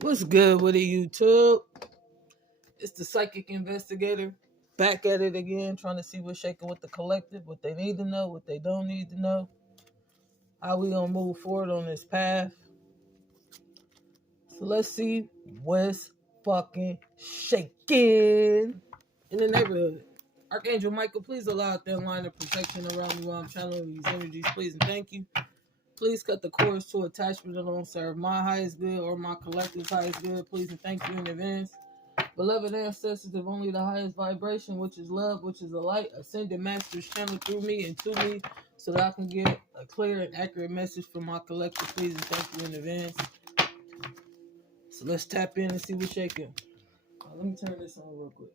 What's good with it, YouTube? It's the psychic investigator back at it again, trying to see what's shaking with the collective, what they need to know, what they don't need to know, how we gonna move forward on this path. So let's see what's fucking shaking in the neighborhood. Archangel Michael, please allow a thin line of protection around me while I'm channeling these energies, please and thank you. Please cut the cords to attachment that don't serve my highest good or my collective's highest good, please and thank you in advance. Beloved ancestors of only the highest vibration, which is love, which is the light, ascended masters channel through me and to me so that I can get a clear and accurate message from my collective, please and thank you in advance. So let's tap in and see what's shaking. Let me turn this on real quick.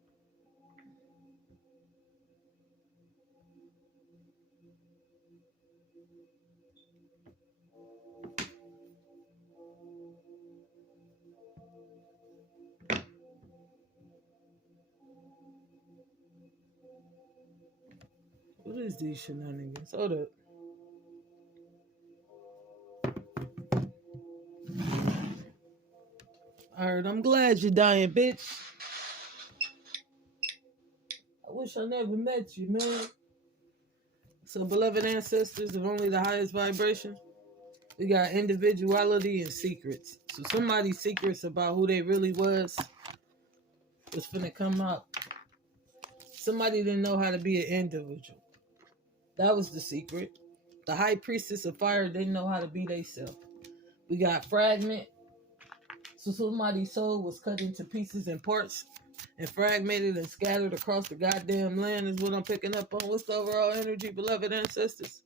What is these shenanigans? Hold up. Alright, I'm glad you're dying, bitch. I wish I never met you, man. So, beloved ancestors of only the highest vibration, we got individuality and secrets. So somebody's secrets about who they really was finna come out. Somebody didn't know how to be an individual. That was the secret. The high priestess of fire didn't know how to be theyself. We got fragment. So somebody's soul was cut into pieces and parts and fragmented and scattered across the goddamn land is what I'm picking up on. What's the overall energy, beloved ancestors?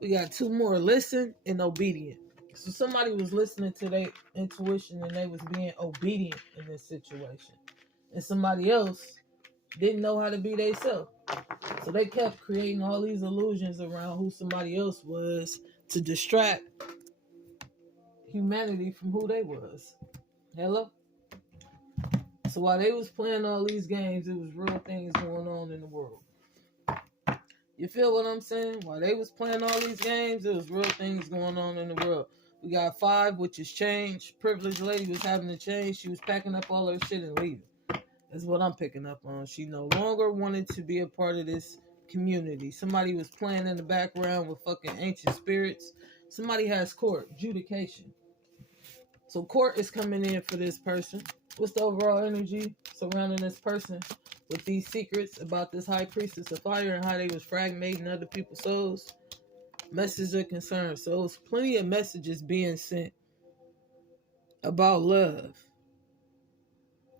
We got two more, listen and obedient. So somebody was listening to their intuition and they was being obedient in this situation. And somebody else didn't know how to be themselves. So they kept creating all these illusions around who somebody else was to distract humanity from who they was. Hello? So while they was playing all these games, it was real things going on in the world. You feel what I'm saying? While they was playing all these games, there was real things going on in the world. We got 5, which is change. Privileged lady was having to change. She was packing up all her shit and leaving. That's what I'm picking up on. She no longer wanted to be a part of this community. Somebody was playing in the background with fucking ancient spirits. Somebody has court, adjudication. So court is coming in for this person. What's the overall energy surrounding this person with these secrets about this high priestess of fire and how they was fragmenting other people's souls? Message of concern. So it's plenty of messages being sent about love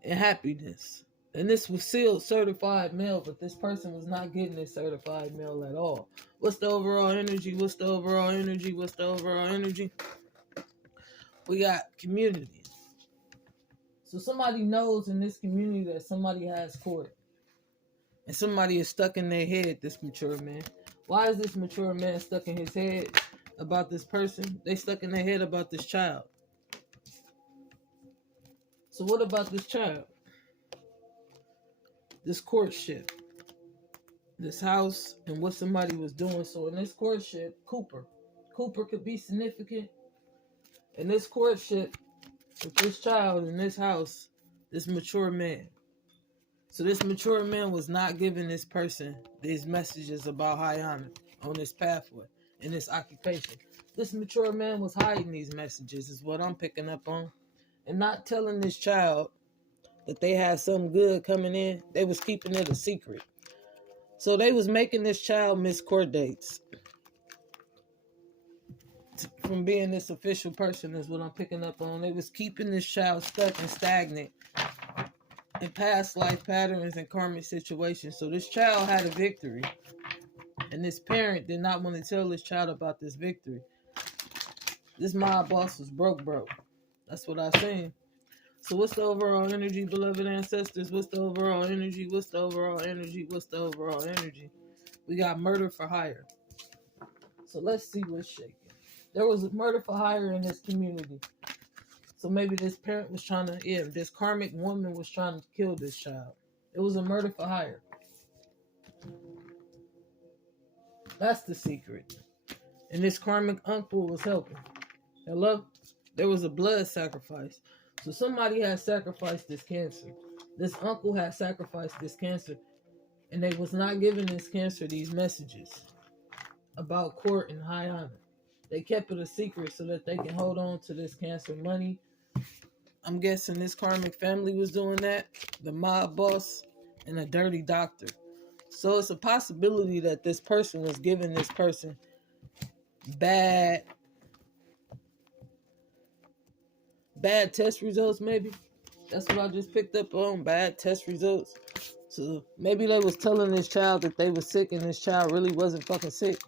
and happiness. And this was sealed certified mail, but this person was not getting this certified mail at all. What's the overall energy? What's the overall energy? What's the overall energy? We got community. So somebody knows in this community that somebody has court. And somebody is stuck in their head, this mature man. Why is this mature man stuck in his head about this person? They stuck in their head about this child. So what about this child? This courtship. This house and what somebody was doing. So in this courtship, Cooper could be significant. In this courtship with this child in this house, this mature man. So this mature man was not giving this person these messages about high honor on this pathway, in this occupation. This mature man was hiding these messages is what I'm picking up on. And not telling this child that they had something good coming in. They was keeping it a secret. So they was making this child miss court dates from being this official person is what I'm picking up on. They was keeping this child stuck and stagnant in past life patterns and karmic situations. So this child had a victory. And this parent did not want to tell this child about this victory. This mob boss was broke. That's what I seen. So what's the overall energy, beloved ancestors? What's the overall energy? What's the overall energy? What's the overall energy? We got murder for hire. So let's see what's shaking. There was a murder for hire in this community. So maybe this parent was trying to, this karmic woman was trying to kill this child. It was a murder for hire. That's the secret. And this karmic uncle was helping. Hello? There was a blood sacrifice. So somebody had sacrificed this cancer. This uncle had sacrificed this cancer, and they was not giving this cancer these messages about court and high honor. They kept it a secret so that they can hold on to this cancer money. I'm guessing this karmic family was doing that, the mob boss and a dirty doctor. So it's a possibility that this person was giving this person bad test results, maybe. That's what I just picked up on, bad test results. So maybe they was telling this child that they was sick and this child really wasn't fucking sick.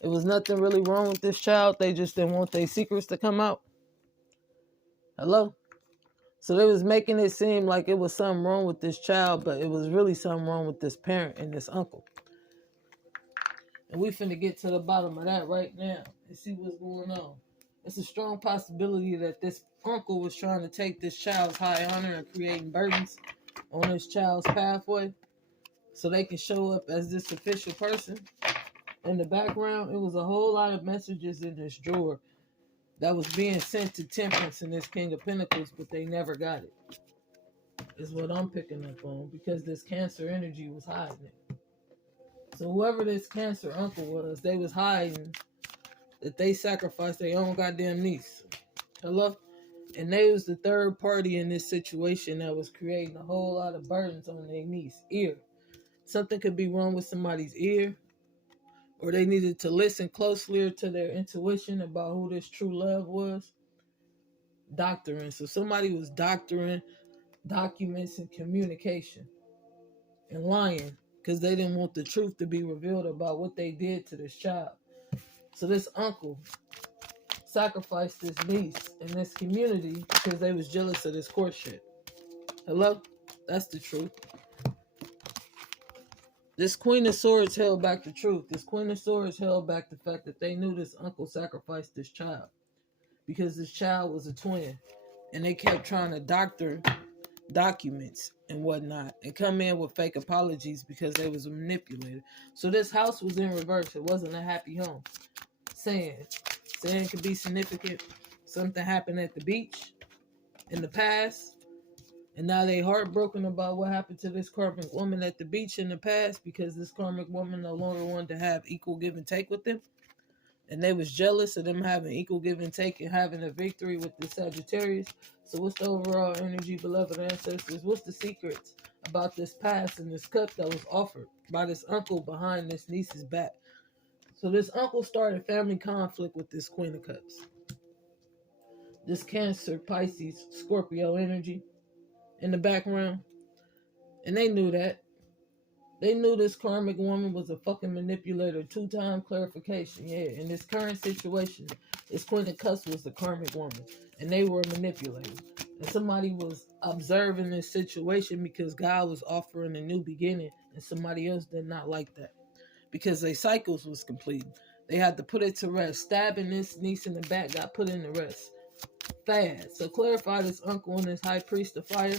It was nothing really wrong with this child. They just didn't want their secrets to come out. Hello? So they was making it seem like it was something wrong with this child, but it was really something wrong with this parent and this uncle. And we finna get to the bottom of that right now and see what's going on. It's a strong possibility that this uncle was trying to take this child's high honor and creating burdens on this child's pathway so they can show up as this official person. In the background, it was a whole lot of messages in this drawer that was being sent to Temperance and this King of Pentacles, but they never got it. Is what I'm picking up on, because this Cancer energy was hiding it. So whoever this Cancer uncle was, they was hiding that they sacrificed their own goddamn niece. Hello? And they was the third party in this situation that was creating a whole lot of burdens on their niece's ear. Something could be wrong with somebody's ear, or they needed to listen closely to their intuition about who this true love was. Doctoring. So somebody was doctoring documents and communication and lying because they didn't want the truth to be revealed about what they did to this child. So this uncle sacrificed this niece in this community because they was jealous of this courtship. Hello? That's the truth. This Queen of Swords held back the truth. This Queen of Swords held back the fact that they knew this uncle sacrificed this child because this child was a twin. And they kept trying to doctor documents and whatnot and come in with fake apologies because they was manipulated. So this house was in reverse. It wasn't a happy home. Saying could be significant. Something happened at the beach in the past. And now they heartbroken about what happened to this karmic woman at the beach in the past because this karmic woman no longer wanted to have equal give and take with them. And they was jealous of them having equal give and take and having a victory with the Sagittarius. So what's the overall energy, beloved ancestors? What's the secrets about this past and this cup that was offered by this uncle behind this niece's back? So this uncle started family conflict with this Queen of Cups. This Cancer, Pisces, Scorpio energy in the background. And they knew that. They knew this karmic woman was a fucking manipulator. 2-time clarification. Yeah, in this current situation, this Queen of Cups was the karmic woman. And they were manipulating. And somebody was observing this situation because God was offering a new beginning. And somebody else did not like that. Because their cycles was completing. They had to put it to rest. Stabbing this niece in the back got put in the rest. Fast. So clarify this uncle and this high priest of fire.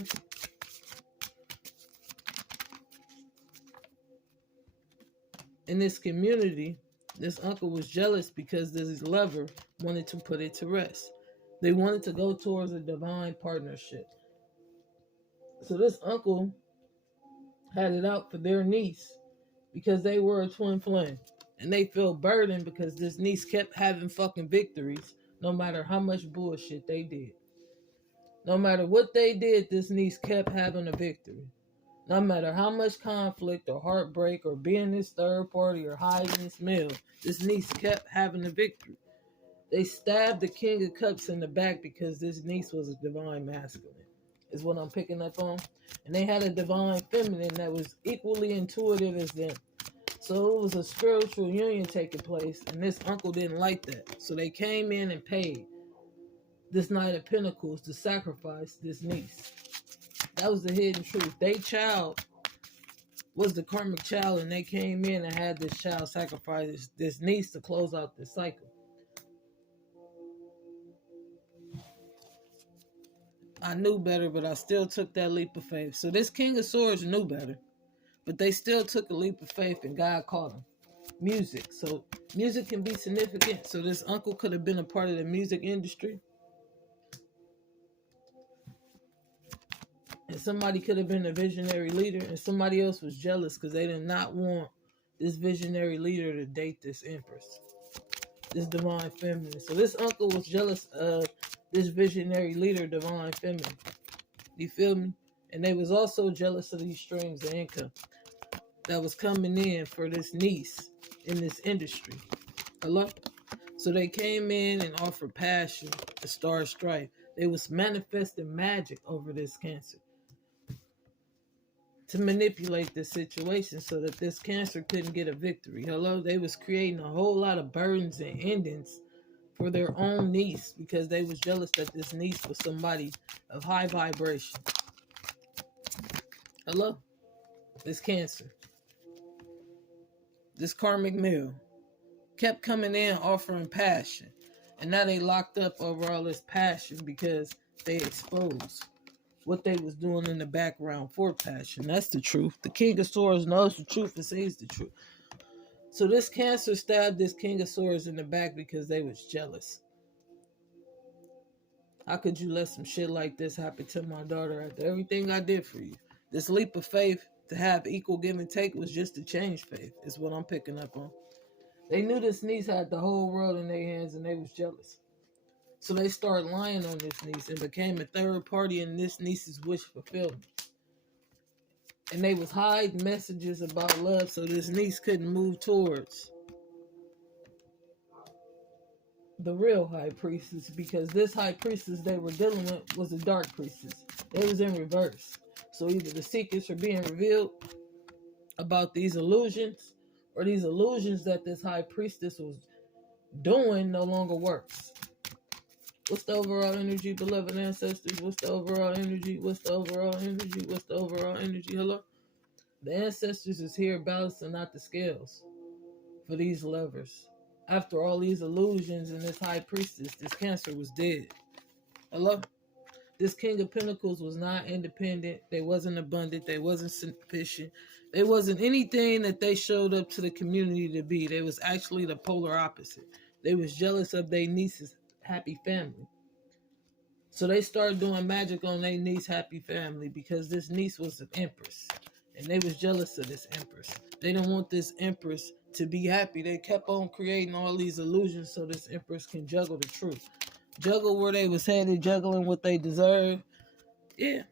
In this community, this uncle was jealous because this lover wanted to put it to rest. They wanted to go towards a divine partnership. So this uncle had it out for their niece because they were a twin flame. And they felt burdened because this niece kept having fucking victories no matter how much bullshit they did. No matter what they did, this niece kept having a victory. No matter how much conflict or heartbreak or being this third party or hiding this mail, this niece kept having a victory. They stabbed the King of Cups in the back because this niece was a divine masculine, is what I'm picking up on. And they had a divine feminine that was equally intuitive as them. So it was a spiritual union taking place, and this uncle didn't like that. So they came in and paid this Knight of Pentacles to sacrifice this niece. That was the hidden truth. Their child was the karmic child, and they came in and had this child sacrifice this niece to close out the cycle. I knew better, but I still took that leap of faith. So this King of Swords knew better, but they still took a leap of faith, and God called them. Music. So music can be significant. So this uncle could have been a part of the music industry. somebody could have been a visionary leader, and somebody else was jealous because they did not want this visionary leader to date this empress, this divine feminine. So this uncle was jealous of this visionary leader, divine feminine. You feel me? And they was also jealous of these streams of income that was coming in for this niece in this industry. Hello? So they came in and offered passion to start strife. They was manifesting magic over this Cancer to manipulate this situation so that this Cancer couldn't get a victory. Hello? They was creating a whole lot of burdens and endings for their own niece because they was jealous that this niece was somebody of high vibration. Hello? This Cancer, this karmic male, kept coming in offering passion. And now they locked up over all this passion because they exposed what they was doing in the background for passion. That's the truth. The King of Swords knows the truth and says the truth. So this Cancer stabbed this King of Swords in the back because they was jealous. How could you let some shit like this happen to my daughter after everything I did for you? This leap of faith to have equal give and take was just to change faith, is what I'm picking up on. They knew this niece had the whole world in their hands and they was jealous. So they started lying on this niece and became a third party in this niece's wish fulfillment. And they was hiding messages about love so this niece couldn't move towards the real high priestess, because this high priestess they were dealing with was a dark priestess. They was in reverse. So either the secrets are being revealed about these illusions, or these illusions that this high priestess was doing no longer works. What's the overall energy, beloved ancestors? What's the overall energy? What's the overall energy? What's the overall energy? Hello? The ancestors is here balancing out the scales for these lovers. After all these illusions and this high priestess, this Cancer was dead. Hello? This King of Pentacles was not independent. They wasn't abundant. They wasn't sufficient. They wasn't anything that they showed up to the community to be. They was actually the polar opposite. They was jealous of their niece's happy family. So they started doing magic on their niece's happy family because this niece was an empress. And they was jealous of this empress. They didn't want this empress to be happy. They kept on creating all these illusions so this empress can juggle the truth. Juggle where they was headed, juggling what they deserved. Yeah.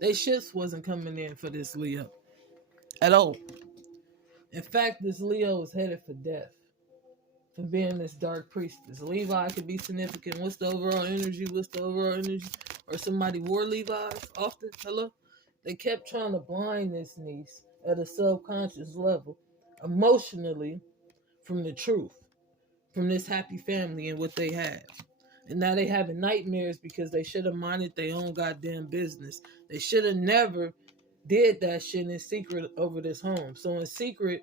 They shifts wasn't coming in for this Leo at all. In fact, this Leo was headed for death for being this dark priestess. Levi could be significant. What's the overall energy? What's the overall energy? Or somebody wore Levi's often. Hello? They kept trying to blind this niece at a subconscious level, emotionally, from the truth, from this happy family and what they had. And now they having nightmares because they should have minded their own goddamn business. They should have never did that shit in secret over this home. So in secret,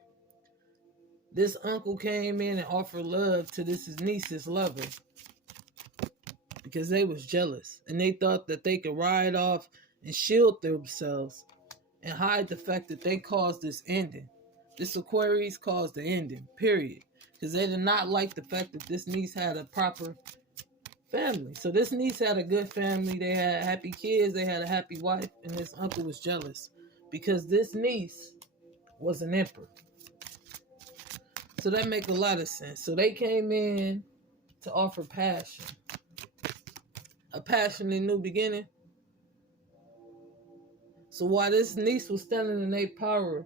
this uncle came in and offered love to this niece's lover because they was jealous. And they thought that they could ride off and shield themselves and hide the fact that they caused this ending. This Aquarius caused the ending, period. Because they did not like the fact that this niece had a proper family. So this niece had a good family. They had happy kids. They had a happy wife. And this uncle was jealous because this niece was an emperor. So that make a lot of sense. So they came in to offer passion. A passionate new beginning. So while this niece was standing in their power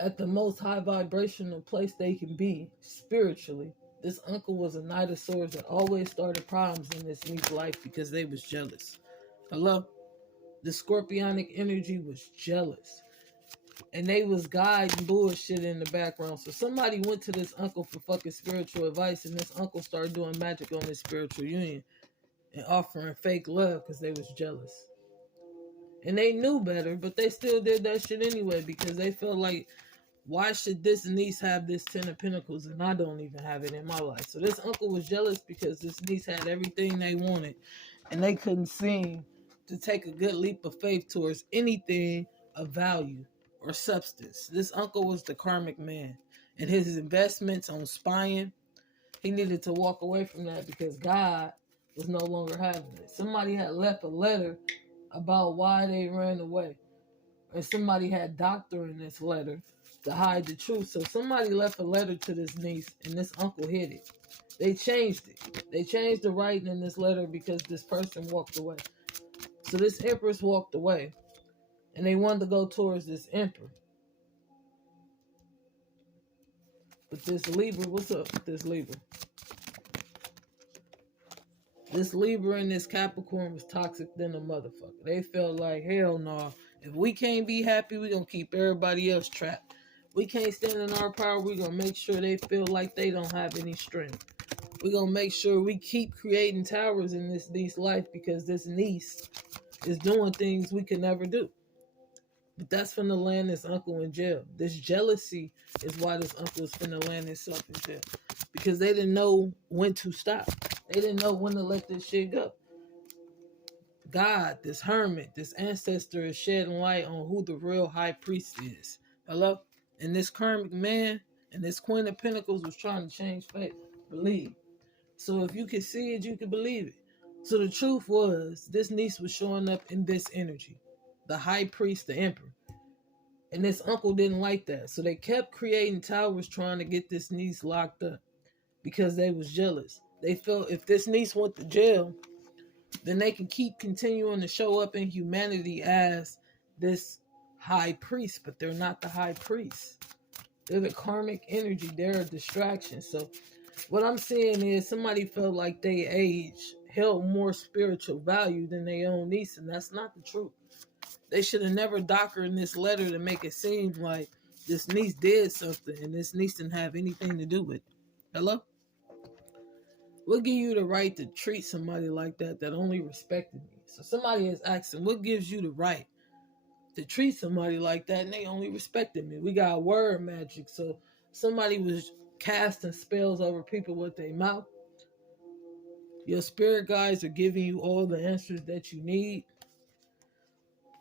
at the most high vibrational place they can be spiritually, this uncle was a Knight of Swords that always started problems in this niece's life because they was jealous. Hello? The scorpionic energy was jealous. And they was guiding bullshit in the background. So somebody went to this uncle for fucking spiritual advice, and this uncle started doing magic on this spiritual union and offering fake love because they was jealous. And they knew better, but they still did that shit anyway because they felt like, why should this niece have this 10 of Pentacles and I don't even have it in my life? So this uncle was jealous because this niece had everything they wanted and they couldn't seem to take a good leap of faith towards anything of value or substance. This uncle was the karmic man, and his investments on spying, he needed to walk away from that because God was no longer having it. Somebody had left a letter about why they ran away. And somebody had doctor in this letter to hide the truth. So somebody left a letter to this niece, and this uncle hid it. They changed it. They changed the writing in this letter because this person walked away. So this empress walked away, and they wanted to go towards this emperor. But this Libra, what's up with this Libra? This Libra and this Capricorn was toxic than a motherfucker. They felt like, hell no. If we can't be happy, we're going to keep everybody else trapped. We can't stand in our power. We're going to make sure they feel like they don't have any strength. We're going to make sure we keep creating towers in this niece life because this niece is doing things we could never do. But that's finna land this uncle in jail. This jealousy is why this uncle is finna land himself in jail. Because they didn't know when to stop. They didn't know when to let this shit go. God, this hermit, this ancestor is shedding light on who the real high priest is. Hello? And this karmic man and this Queen of Pentacles was trying to change fate. Believe. So if you can see it, you can believe it. So the truth was, this niece was showing up in this energy. The high priest, the emperor. And this uncle didn't like that. So they kept creating towers trying to get this niece locked up because they was jealous. They felt if this niece went to jail, then they can keep continuing to show up in humanity as this high priest, but they're not the high priest. They're the karmic energy. They're a distraction. So what I'm saying is somebody felt like their age held more spiritual value than their own niece, and that's not the truth. They should have never doctored in this letter to make it seem like this niece did something and this niece didn't have anything to do with it. Hello? What give you the right to treat somebody like that only respected me? So somebody is asking, what gives you the right to treat somebody like that and they only respected me? We got word magic. So somebody was casting spells over people with their mouth. Your spirit guides are giving you all the answers that you need.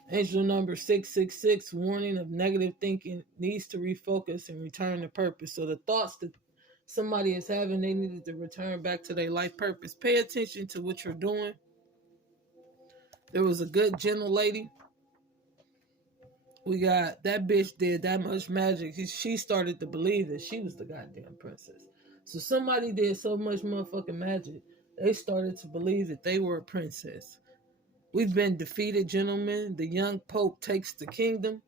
Angel number 666, warning of negative thinking, needs to refocus and return to purpose. So the thoughts that somebody is having, they needed to return back to their life purpose. Pay attention to what you're doing. There was a good, gentle lady. We got, that bitch did that much magic. She started to believe that she was the goddamn princess. So somebody did so much motherfucking magic, they started to believe that they were a princess. We've been defeated, gentlemen. The young pope takes the kingdom.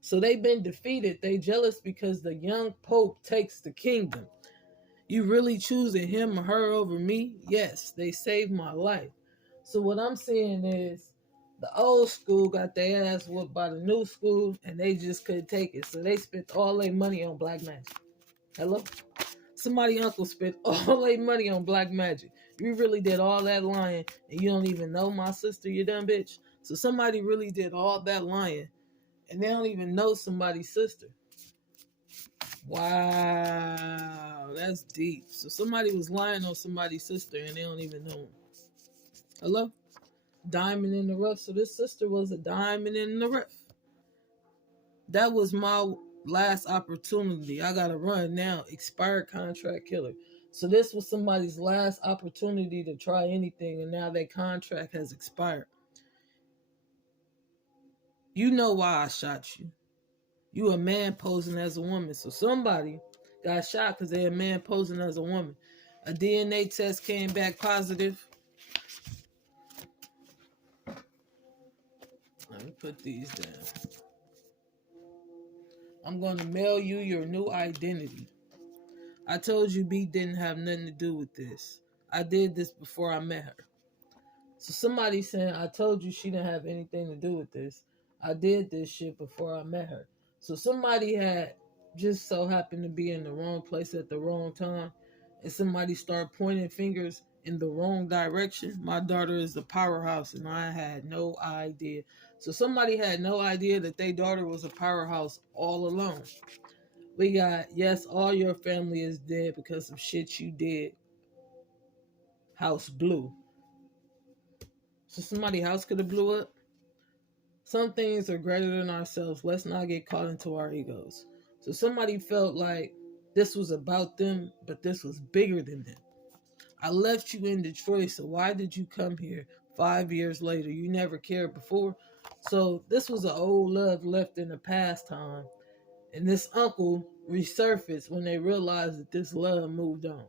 So they've been defeated. They jealous because the young pope takes the kingdom. You really choosing him or her over me? Yes, they saved my life. So what I'm saying is the old school got their ass whooped by the new school and they just couldn't take it. So they spent all their money on black magic. Hello? Somebody uncle spent all their money on black magic. You really did all that lying and you don't even know my sister, you dumb bitch. So somebody really did all that lying and they don't even know somebody's sister. Wow, that's deep. So somebody was lying on somebody's sister and they don't even know him. Hello? Diamond in the rough. So this sister was a diamond in the rough. That was my last opportunity. I gotta run now. Expired contract killer. So this was somebody's last opportunity to try anything and now their contract has expired. You know why I shot you. You a man posing as a woman. So somebody got shot because they're a man posing as a woman. A DNA test came back positive. Let me put these down. I'm going to mail you your new identity. I told you B didn't have nothing to do with this. I did this before I met her. So somebody saying, I told you she didn't have anything to do with this. I did this shit before I met her. So somebody had just so happened to be in the wrong place at the wrong time. And somebody started pointing fingers in the wrong direction. My daughter is a powerhouse and I had no idea. So somebody had no idea that their daughter was a powerhouse all along. We got, yes, all your family is dead because of shit you did. House blew. So somebody's house could have blew up. Some things are greater than ourselves. Let's not get caught into our egos. So somebody felt like this was about them, but this was bigger than them. I left you in Detroit, so why did you come here 5 years later. You never cared before. So this was an old love left in the past time. And this uncle resurfaced when they realized that this love moved on.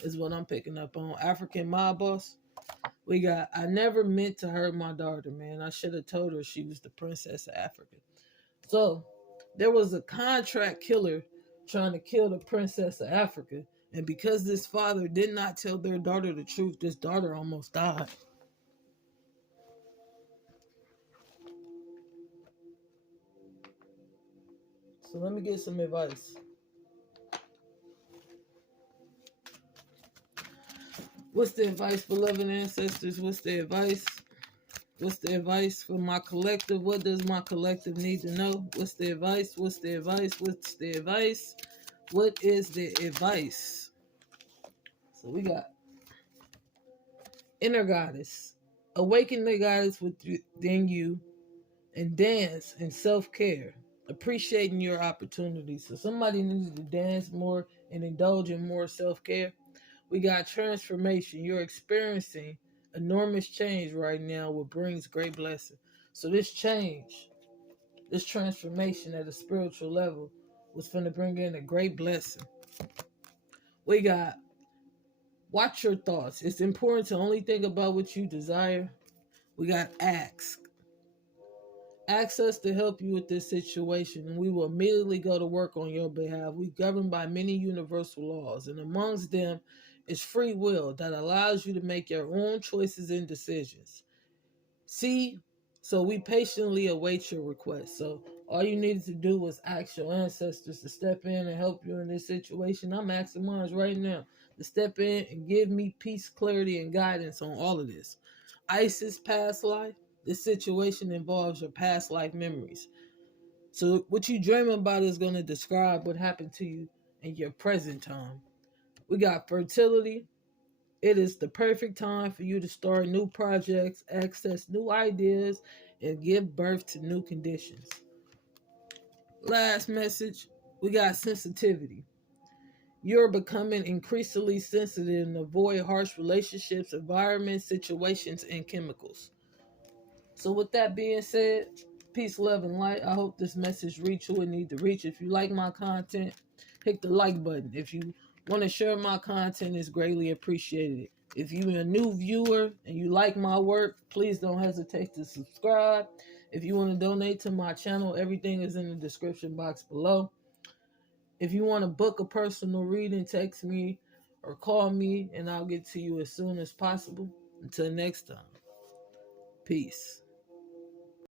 Is what I'm picking up on. African mob boss. We got, I never meant to hurt my daughter, man. I should have told her she was the princess of Africa. So there was a contract killer trying to kill the princess of Africa. And because this father did not tell their daughter the truth, this daughter almost died. So let me get some advice. What's the advice, beloved ancestors? What's the advice? What's the advice for my collective? What does my collective need to know? What's the advice? What's the advice? What's the advice? What is the advice? So we got inner goddess. Awaken the goddess within you and dance and self-care. Appreciating your opportunities. So somebody needs to dance more and indulge in more self-care. We got transformation. You're experiencing enormous change right now, what brings great blessing. So this change, this transformation at a spiritual level was going to bring in a great blessing. We got watch your thoughts. It's important to only think about what you desire. We got ask. Ask us to help you with this situation, and we will immediately go to work on your behalf. We're governed by many universal laws, and amongst them is free will that allows you to make your own choices and decisions. See, so we patiently await your request. So all you needed to do was ask your ancestors to step in and help you in this situation. I'm asking mine right now to step in and give me peace, clarity, and guidance on all of this. Isis past life. This situation involves your past life memories. So what you dream about is going to describe what happened to you in your present time. We got fertility. It is the perfect time for you to start new projects, access new ideas, and give birth to new conditions. Last message, we got sensitivity. You're becoming increasingly sensitive and avoid harsh relationships, environments, situations, and chemicals. So with that being said, peace, love, and light. I hope this message reached who it need to reach. If you like my content, hit the like button. If you want to share my content, it's greatly appreciated. If you're a new viewer and you like my work, please don't hesitate to subscribe. If you want to donate to my channel, everything is in the description box below. If you want to book a personal reading, text me or call me and I'll get to you as soon as possible. Until next time, peace.